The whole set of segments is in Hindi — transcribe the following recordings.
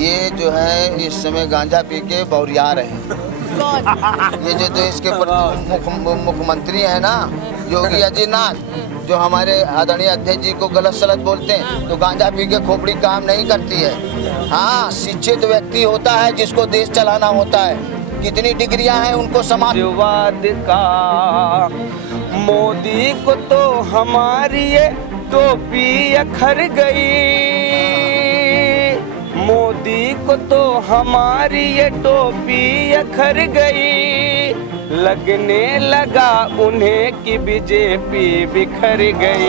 ये जो है इस समय गांजा पी के बौरिया रहे हैं। कौन? ये जो देश के मुख्यमंत्री हैं ना, योगी आदित्यनाथ, जो हमारे आदरणीय अध्यक्ष जी को गलत सलत बोलते हैं, तो गांजा पी के खोपड़ी काम नहीं करती है। हाँ, शिक्षित व्यक्ति होता है जिसको देश चलाना होता है। कितनी डिग्रियां हैं उनको समाजवाद का, मोदी को तो हमारी ये टोपी अखर गई, मोदी को तो हमारी ये टोपी अखर गई, लगने लगा उन्हें कि बीजेपी बिखर गई।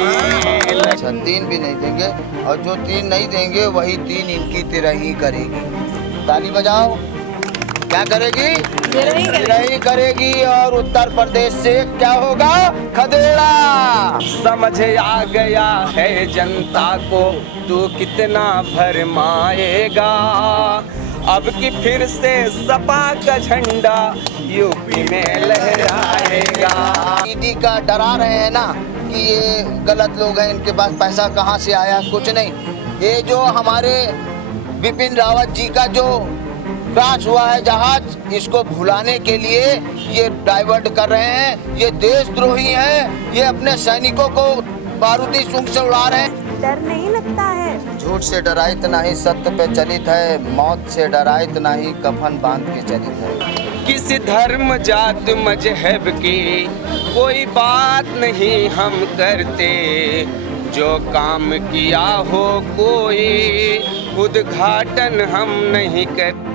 अच्छा, 3 भी नहीं देंगे, और जो 3 नहीं देंगे वही 3 इनकी तरह ही करेगी। ताली बजाओ। क्या करेगी? नहीं करेगी। और उत्तर प्रदेश से क्या होगा? खदेड़ा। समझ आ गया है जनता को तू कितना भरमाएगा, अब की फिर से सपा का झंडा यूपी में लहराएगा। ईडी का डरा रहे हैं ना कि ये गलत लोग हैं, इनके पास पैसा कहाँ से आया, कुछ नहीं। ये जो हमारे बिपिन रावत जी का जो क्रैश हुआ है जहाज, इसको भुलाने के लिए ये डाइवर्ट कर रहे हैं। ये देशद्रोही हैं, ये अपने सैनिकों को बारूदी सूंघ से उड़ा रहे हैं। डर नहीं लगता है? झूठ से डराइत नहीं सत्य पे चलित है, मौत से डराइत नहीं कफन बांध के चलित है। किसी धर्म जात मजहब की कोई बात नहीं हम करते, जो काम किया हो कोई उद्घाटन हम नहीं करते।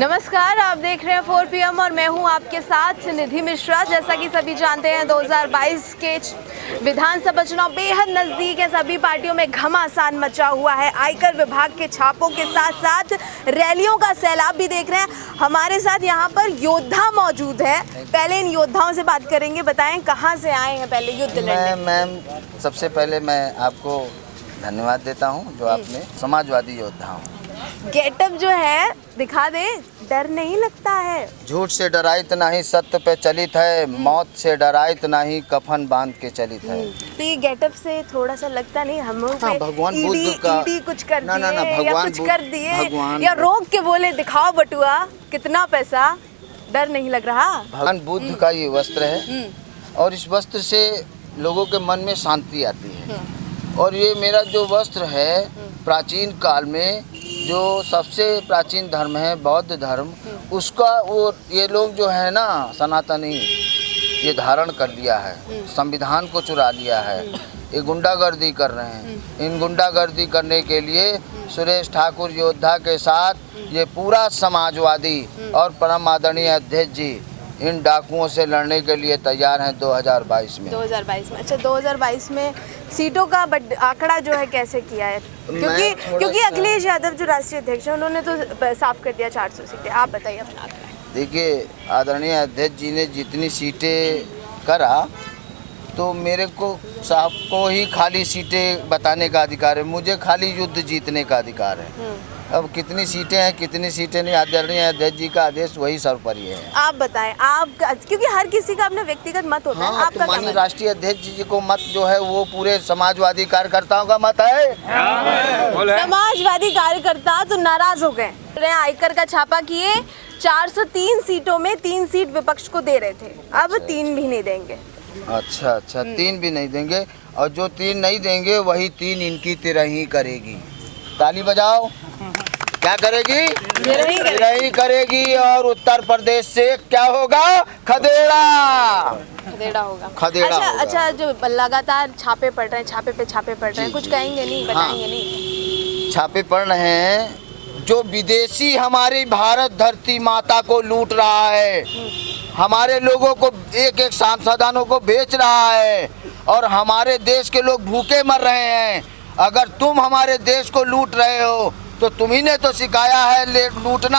नमस्कार, आप देख रहे हैं 4 PM और मैं हूं आपके साथ निधि मिश्रा। जैसा कि सभी जानते हैं 2022 के विधानसभा चुनाव बेहद नज़दीक है। सभी पार्टियों में घमासान मचा हुआ है। आयकर विभाग के छापों के साथ साथ रैलियों का सैलाब भी देख रहे हैं। हमारे साथ यहाँ पर योद्धा मौजूद है। पहले इन योद्धाओं से बात करेंगे। बताएं कहाँ से आए हैं पहले युद्ध लड़ने? मैम, सबसे पहले मैं आपको धन्यवाद देता हूँ जो आपने समाजवादी योद्धा हूँ। गेटअप जो है दिखा दे, डर नहीं लगता है? झूठ से डराइत नहीं सत्य पे चलित है, मौत से डराइत नहीं कफन बांध के चलित है। तो ये गेटअप से थोड़ा सा लगता नहीं हम लोग हाँ, भगवान बुद्ध का कुछ कर दिए ना, या कुछ कर दिए या रोक के बोले दिखाओ बटुआ कितना पैसा, डर नहीं लग रहा? भगवान बुद्ध का ये वस्त्र है और इस वस्त्र से लोगों के मन में शांति आती है। और ये मेरा जो वस्त्र है, प्राचीन काल में जो सबसे प्राचीन धर्म है बौद्ध धर्म, उसका वो ये लोग जो है ना सनातनी, ये धारण कर लिया है, संविधान को चुरा लिया है। ये गुंडागर्दी कर रहे हैं। इन गुंडागर्दी करने के लिए सुरेश ठाकुर योद्धा के साथ ये पूरा समाजवादी और परम आदरणीय अध्यक्ष जी इन डाकुओं से लड़ने के लिए तैयार हैं 2022 में। 2022 में? अच्छा, 2022 में सीटों का आंकड़ा जो है कैसे किया है? क्योंकि अखिलेश यादव जो राष्ट्रीय अध्यक्ष हैं उन्होंने तो साफ कर दिया 400 सीटें। आप बताइए अपना आंकड़ा। देखिए, आदरणीय अध्यक्ष जी ने जितनी सीटें करा, तो मेरे को साहब को ही खाली सीटें बताने का अधिकार है, मुझे खाली युद्ध जीतने का अधिकार है। अब कितनी सीटें हैं कितनी सीटें नहीं, आदरणीय अध्यक्ष जी का आदेश वही सर्वोपरि है। आप बताएं, आप क्योंकि हर किसी का अपना व्यक्तिगत मत होता है। आपका तो माननीय राष्ट्रीय अध्यक्ष जी को मत जो है वो पूरे समाजवादी कार्यकर्ताओं का मत है। समाजवादी कार्यकर्ता तो नाराज हो गए, आयकर का छापा किए, 403 सीटों में 3 सीट विपक्ष को दे रहे थे, अब 3 भी नहीं देंगे। अच्छा, 3 भी नहीं देंगे, और जो 3 नहीं देंगे वही 3 इनकी तरह ही करेगी। ताली बजाओ। क्या करेगी? नहीं करेगी। और उत्तर प्रदेश से क्या होगा? खदेड़ा होगा। अच्छा, जो लगातार छापे पड़ रहे हैं, छापे पे छापे पड़ रहे हैं, कुछ कहेंगे नहीं, बताएंगे नहीं? छापे पड़ रहे हैं। जो विदेशी हमारी भारत धरती माता को लूट रहा है, हमारे लोगों को एक संसाधनों को बेच रहा है, और हमारे देश के लोग भूखे मर रहे हैं। अगर तुम हमारे देश को लूट रहे हो तो तुम्ही ने तो सिखाया है लूटना।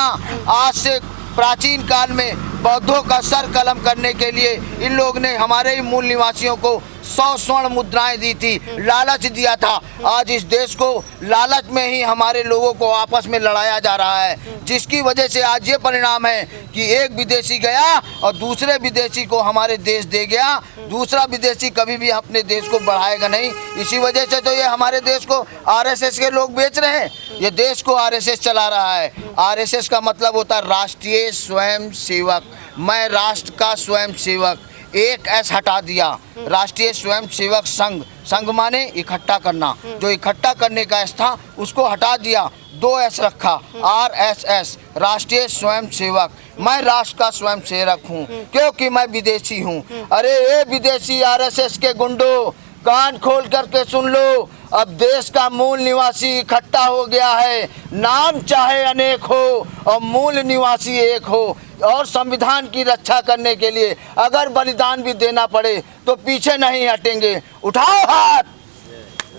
आज से प्राचीन काल में बौद्धों का सर कलम करने के लिए इन लोग ने हमारे ही मूल निवासियों को 100 स्वर्ण मुद्राएं दी थी, लालच दिया था। आज इस देश को लालच में ही हमारे लोगों को आपस में लड़ाया जा रहा है, जिसकी वजह से आज ये परिणाम है कि एक विदेशी गया और दूसरे विदेशी को हमारे देश दे गया। दूसरा विदेशी कभी भी अपने देश को बढ़ाएगा नहीं। इसी वजह से तो ये हमारे देश को आरएसएस के लोग बेच रहे हैं। ये देश को आरएसएस चला रहा है। आरएसएस का मतलब होता है राष्ट्रीय स्वयं सेवक। मैं राष्ट्र का स्वयं सेवक, एक एस हटा दिया, राष्ट्रीय स्वयं सेवक संघ। संघ माने इकट्ठा करना, जो इकट्ठा करने का एस था उसको हटा दिया, 2 एस रखा, RSS, राष्ट्रीय स्वयं सेवक। मैं राष्ट्र का स्वयं सेवक हूँ क्योंकि मैं विदेशी हूँ। अरे ये विदेशी आरएसएस के गुंडों, कान खोल करके सुन लो, अब देश का मूल निवासी इकट्ठा हो गया है। नाम चाहे अनेक हो और मूल निवासी एक हो, और संविधान की रक्षा करने के लिए अगर बलिदान भी देना पड़े तो पीछे नहीं हटेंगे। उठाओ हाथ।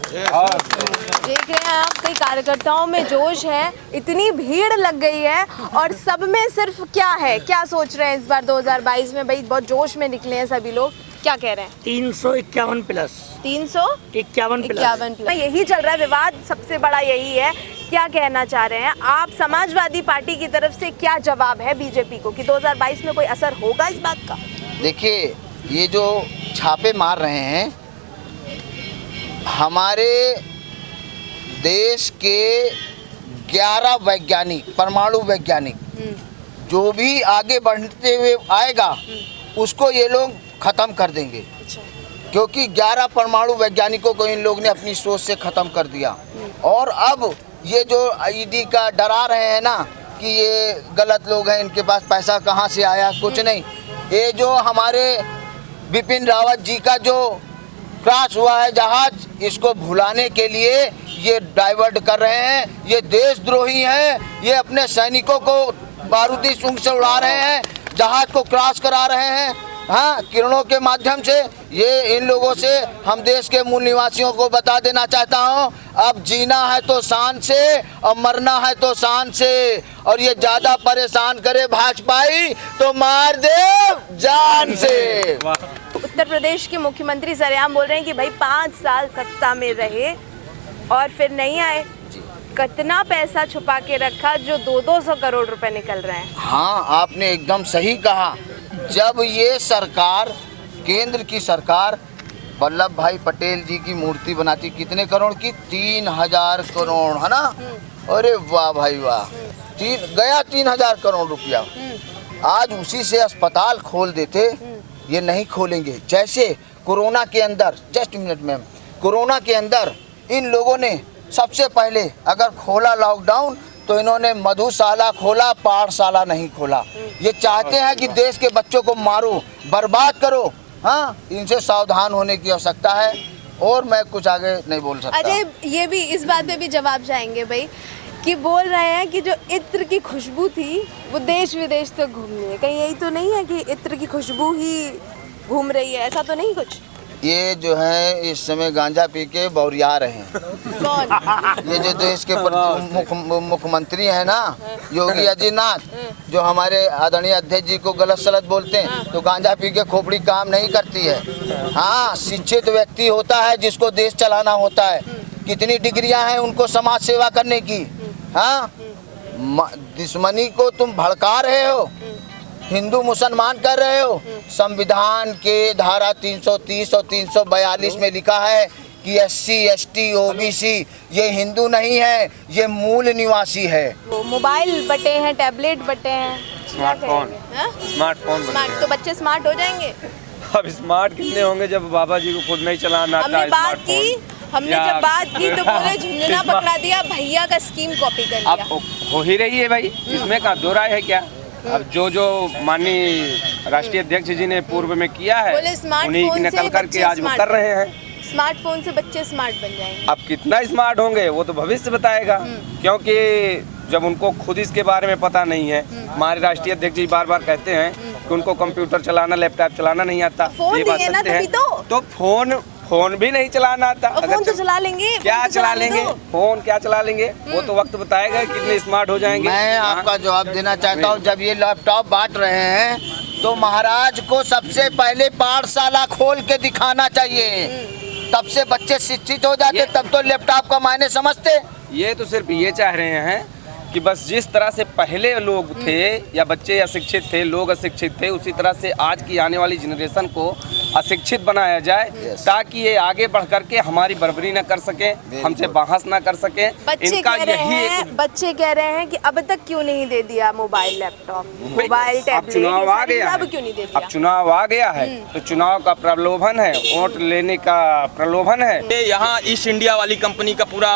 देख रहे हैं आप, कई कार्यकर्ताओं में जोश है, इतनी भीड़ लग गई है और सब में सिर्फ क्या है, क्या सोच रहे हैं इस बार 2022 में? भाई बहुत जोश में निकले हैं सभी लोग, क्या कह रहे हैं? 351 प्लस 351 प्लस यही चल रहा है विवाद, सबसे बड़ा यही है। क्या कहना चाह रहे हैं आप? समाजवादी पार्टी की तरफ से क्या जवाब है बीजेपी को कि 2022 में कोई असर होगा इस बात का? देखिए, ये जो छापे मार रहे हैं, हमारे देश के 11 वैज्ञानिक, परमाणु वैज्ञानिक, जो भी आगे बढ़ते हुए आएगा उसको ये लोग ख़त्म कर देंगे। अच्छा। क्योंकि 11 परमाणु वैज्ञानिकों को इन लोग ने अपनी सोच से ख़त्म कर दिया। और अब ये जो ईडी का डरा रहे हैं ना कि ये गलत लोग हैं, इनके पास पैसा कहाँ से आया, कुछ नहीं। ये जो हमारे बिपिन रावत जी का जो क्रैश हुआ है जहाज, इसको भुलाने के लिए ये डाइवर्ट कर रहे हैं। ये देशद्रोही हैं। ये अपने सैनिकों को बारूदी सुंग से उड़ा रहे हैं, जहाज को क्रैश करा रहे हैं, हाँ, किरणों के माध्यम से। ये इन लोगों से हम देश के मूल निवासियों को बता देना चाहता हूँ, अब जीना है तो शान से और मरना है तो शान से। और ये ज्यादा परेशान करे भाजपाई तो मार दे जान से। उत्तर प्रदेश के मुख्यमंत्री सरेआम बोल रहे हैं कि भाई 5 साल सत्ता में रहे और फिर नहीं आए। कितना पैसा छुपा के रखा जो 200 करोड़ रुपए निकल रहे हैं। हाँ, आपने एकदम सही कहा। जब ये सरकार, केंद्र की सरकार, वल्लभ भाई पटेल जी की मूर्ति बनाती, कितने करोड़ की? 3000 करोड़, है ना? अरे वाह भाई वाह, 3000 करोड़ रुपया। आज उसी से अस्पताल खोल देते, ये नहीं खोलेंगे। जैसे कोरोना के अंदर, जस्ट मिनट मैम, कोरोना के अंदर इन लोगों ने सबसे पहले अगर खोला लॉकडाउन तो इन्होंने मधुशाला खोला, पाठशाला नहीं खोला। ये चाहते हैं कि देश के बच्चों को मारो, बर्बाद करो। हाँ, इनसे सावधान होने की आवश्यकता है। और मैं कुछ आगे नहीं बोल सकता। अजय, ये भी इस बात पे भी जवाब चाहेंगे भाई कि बोल रहे हैं कि जो इत्र की खुशबू थी वो देश विदेश तक घूम रही है। कहीं यही तो नहीं है कि इत्र की खुशबू ही घूम रही है? ऐसा तो नहीं कुछ? ये जो है इस समय गांजा पी के बौरिया रहे हैं। कौन? ये जो देश के मुख्यमंत्री हैं ना, योगी आदित्यनाथ, जो हमारे आदरणीय अध्यक्ष जी को गलत सलत बोलते हैं, तो गांजा पी के खोपड़ी काम नहीं करती है। हाँ, शिक्षित व्यक्ति होता है जिसको देश चलाना होता है। कितनी डिग्रियां हैं उनको समाज सेवा करने की। हाँ, दुश्मनी को तुम भड़का रहे हो, हिंदू मुसलमान कर रहे हो। संविधान के धारा 330 और 342 में लिखा है कि SC, ST, OBC ये हिंदू नहीं है, ये मूल निवासी है। वो मोबाइल बटे हैं, टैबलेट बटे हैं, स्मार्टफोन, स्मार्टफोन स्मार्ट, तो बच्चे स्मार्ट हो जाएंगे। अब स्मार्ट कितने होंगे जब बाबा जी को खुद नहीं चलाना आता। हमने जब बात की तो पूरे झुंझुना पकड़ा दिया, भैया का स्कीम कॉपी कर लिया। अब हो ही रही है भाई, इसमें का दो राय है क्या? अब जो माननीय राष्ट्रीय अध्यक्ष जी ने पूर्व में किया है, उन्हीं की नकल करके आज वो कर रहे हैं। स्मार्टफोन से बच्चे स्मार्ट बन जाएंगे। अब कितना स्मार्ट होंगे वो तो भविष्य बताएगा, क्योंकि जब उनको खुद इसके बारे में पता नहीं है। हमारे राष्ट्रीय अध्यक्ष जी बार बार कहते हैं कि उनको कंप्यूटर चलाना, लैपटॉप चलाना नहीं आता। फोन नहीं है ना, तभी तो फोन भी नहीं चलाना आता। फोन तो चला लेंगे, क्या चला लेंगे? फोन क्या चला लेंगे? वो तो वक्त बताएगा कितने स्मार्ट हो जाएंगे। मैं आपका जवाब देना चाहता हूँ। जब ये लैपटॉप बांट रहे हैं तो महाराज को सबसे पहले पाठशाला खोल के दिखाना चाहिए, तब से बच्चे शिक्षित हो जाते, तब तो लैपटॉप का मायने समझते। ये तो सिर्फ ये चाह रहे हैं कि बस जिस तरह से पहले लोग थे या बच्चे अशिक्षित थे, लोग अशिक्षित थे, उसी तरह से आज की आने वाली जनरेशन को अशिक्षित बनाया जाए, ताकि ये आगे बढ़ करके हमारी बर्बरी न कर सके, हमसे बहस न कर सके। इनका बच्चे कह रहे हैं कि अब तक क्यों नहीं दे दिया मोबाइल, लैपटॉप, मोबाइल, टैबलेट, चुनाव आ गया अब क्यों नहीं दे दिया? अब चुनाव आ गया है तो चुनाव का प्रलोभन है, वोट लेने का प्रलोभन है। यहाँ ईस्ट इंडिया वाली कंपनी का पूरा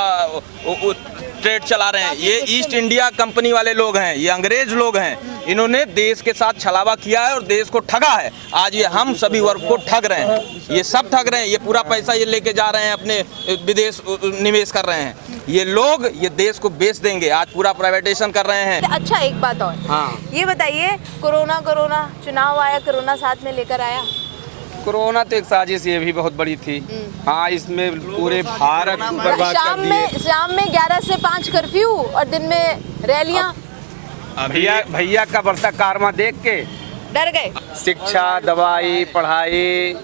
ट्रेड चला रहे हैं। ये ईस्ट इंडिया कंपनी वाले लोग हैं, ये अंग्रेज लोग हैं। इन्होंने देश के साथ छलावा किया है और देश को ठगा है। आज ये हम सभी वर्ग को ठग रहे हैं, ये सब ठग रहे हैं। ये पूरा पैसा ये लेके जा रहे हैं, अपने विदेश निवेश कर रहे हैं। ये लोग ये देश को बेच देंगे, आज पूरा प्राइवेटाइजेशन कर रहे हैं। अच्छा, एक बात और, हाँ, ये बताइए, कोरोना चुनाव आया, कोरोना साथ में लेकर आया। कोरोना तो एक साजिश ये भी बहुत बड़ी थी। हाँ, इसमें पूरे भारत को बर्बाद कर दिए। शाम में 11 से 5 कर्फ्यू और दिन में रैलियां। भैया का बढ़ता कारमा देख के डर गए। शिक्षा, दवाई, पढ़ाई,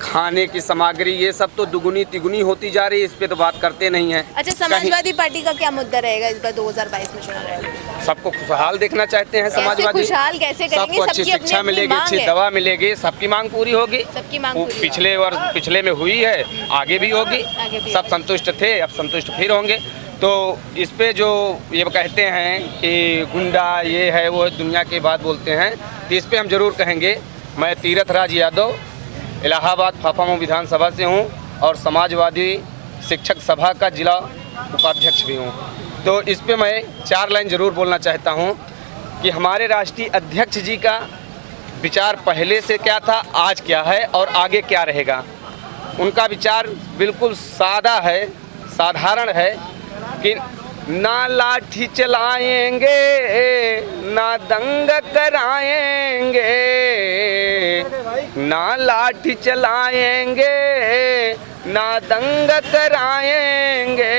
खाने की सामग्री, ये सब तो दुगुनी तिगुनी होती जा रही है। इस पे तो बात करते नहीं है। अच्छा, समाजवादी पार्टी का क्या मुद्दा रहेगा इस बार 2022 में चुनाव रहेगा? सबको खुशहाल देखना चाहते हैं समाजवादी। खुशहाल कैसे करेंगे? सबको अच्छी शिक्षा मिलेगी, अच्छी दवा मिलेगी, सबकी मांग पूरी होगी। सबकी मांग पूरी पिछले वर्ष पिछले में हुई है, आगे भी होगी। सब संतुष्ट थे, अब संतुष्ट फिर होंगे। तो इस पे जो ये कहते हैं कि गुंडा ये है वो दुनिया की बात बोलते हैं, तो इस पे हम जरूर कहेंगे। मैं तीरथ राज यादव इलाहाबाद फाफामऊ विधानसभा से हूँ और समाजवादी शिक्षक सभा का जिला उपाध्यक्ष भी हूँ। तो इस पे मैं 4 लाइन ज़रूर बोलना चाहता हूँ कि हमारे राष्ट्रीय अध्यक्ष जी का विचार पहले से क्या था, आज क्या है और आगे क्या रहेगा। उनका विचार बिल्कुल सादा है, साधारण है कि ना लाठी चलाएंगे, ना दंग कराएंगे, ना लाठी चलाएंगे, ना दंग कराएंगे,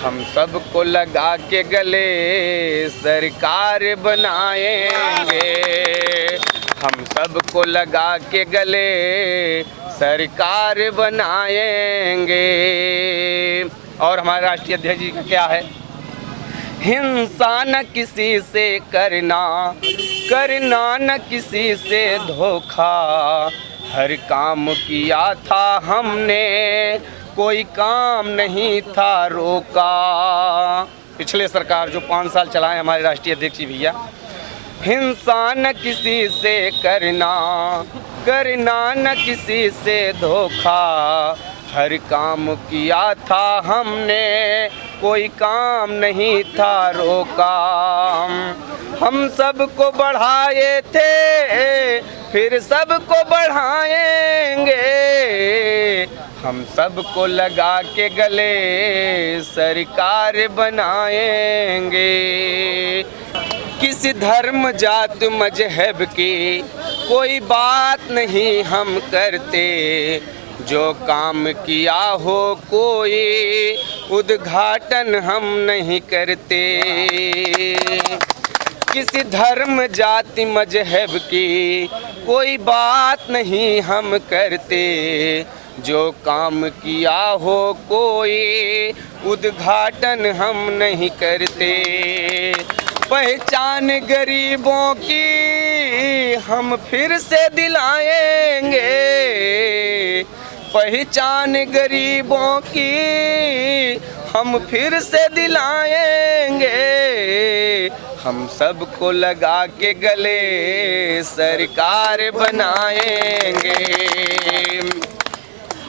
हम सबको लगा के गले सरकार बनाएंगे, हम सबको लगा के गले सरकार बनाएंगे। और हमारे राष्ट्रीय अध्यक्ष जी का क्या है? हिंसा न किसी से करना, करना न किसी से धोखा, हर काम किया था हमने, कोई काम नहीं था रोका। पिछले सरकार जो 5 साल चलाए हमारे राष्ट्रीय अध्यक्ष जी भैया। हिंसा न किसी से करना, करना न किसी से धोखा, हर काम किया था हमने, कोई काम नहीं था रोका। हम सबको बढ़ाए थे, फिर सबको बढ़ाएंगे, हम सबको लगा के गले सरकार बनाएंगे। किसी धर्म जात मजहब की कोई बात नहीं हम करते, जो काम किया हो कोई उद्घाटन हम नहीं करते। किसी धर्म जाति मजहब की कोई बात नहीं हम करते, जो काम किया हो कोई उद्घाटन हम नहीं करते। पहचान गरीबों की हम फिर से दिलाएंगे, पहचान गरीबों की हम फिर से दिलाएंगे, हम सबको लगा के गले सरकार बनाएंगे।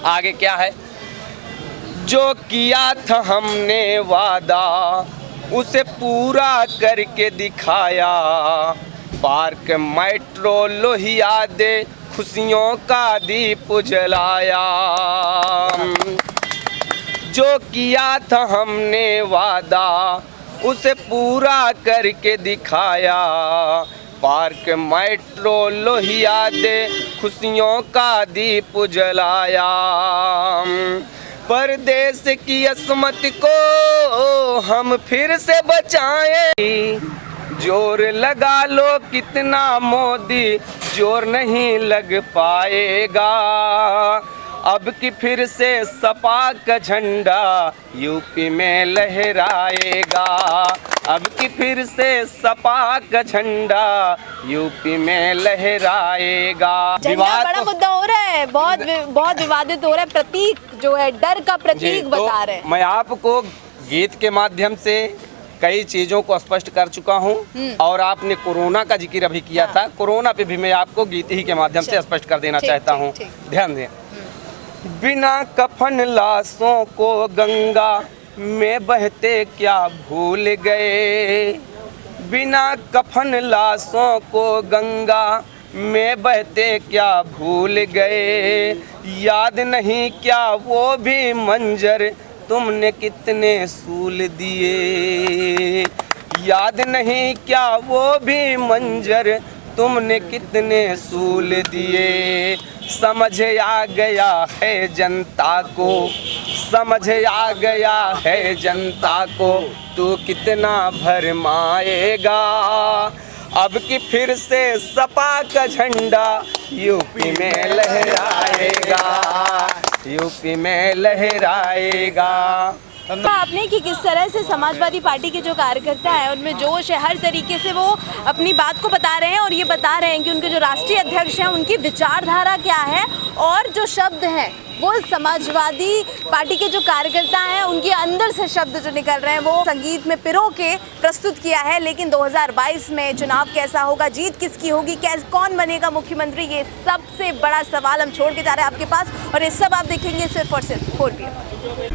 आगे क्या है? जो किया था हमने वादा उसे पूरा करके दिखाया, पार्क मेट्रो लोहिया दे खुशियों का दीप जलाया। जो किया था हमने वादा उसे पूरा करके दिखाया, पार्क मेट्रो लोहिया दे खुशियों का दीप जलाया। परदेश की अस्मत को हम फिर से बचाएं, जोर लगा लो कितना मोदी, जोर नहीं लग पाएगा। अब की फिर से सपा का झंडा यूपी में लहराएगा। अब की फिर से सपा का झंडा यूपी में लहराएगा। झंडा बड़ा तो- मुद्दा हो रहा है, बहुत विवादित हो रहा है। प्रतीक जो है, डर का जी, प्रतीक बता रहे हैं। मैं आपको गीत के माध्यम से कई चीजों को स्पष्ट कर चुका हूं और आपने कोरोना का जिक्र अभी किया था। कोरोना पे भी मैं आपको गीत ही के माध्यम से स्पष्ट कर देना ठीक, चाहता ठीक, हूं। ठीक। ध्यान दें। बिना कफन लाशों को गंगा में बहते क्या भूल गए। बिना कफन लाशों को गंगा में बहते क्या भूल गए। याद नहीं क्या वो भी मंजर तुमने कितने सूल दिए। याद नहीं क्या वो भी मंजर तुमने कितने सूल दिए। समझ आ गया है जनता को, समझ आ गया है जनता को, तू कितना भरमाएगा। अब की फिर से सपा का झंडा यूपी में लहराएगा, यूपी में लहराएगा। आपने कि किस तरह से समाजवादी पार्टी के जो कार्यकर्ता हैं उनमें जोश है, हर तरीके से वो अपनी बात को बता रहे हैं और ये बता रहे हैं कि उनके जो राष्ट्रीय अध्यक्ष हैं उनकी विचारधारा क्या है और जो शब्द हैं वो समाजवादी पार्टी के जो कार्यकर्ता हैं उनके अंदर से शब्द जो निकल रहे हैं वो संगीत में पिरो के प्रस्तुत किया है। लेकिन 2022 में चुनाव कैसा होगा, जीत किसकी होगी, कौन बनेगा मुख्यमंत्री, ये सबसे बड़ा सवाल हम छोड़ के जा रहे हैं आपके पास और ये सब आप देखेंगे सिर्फ और सिर्फ 4 PM।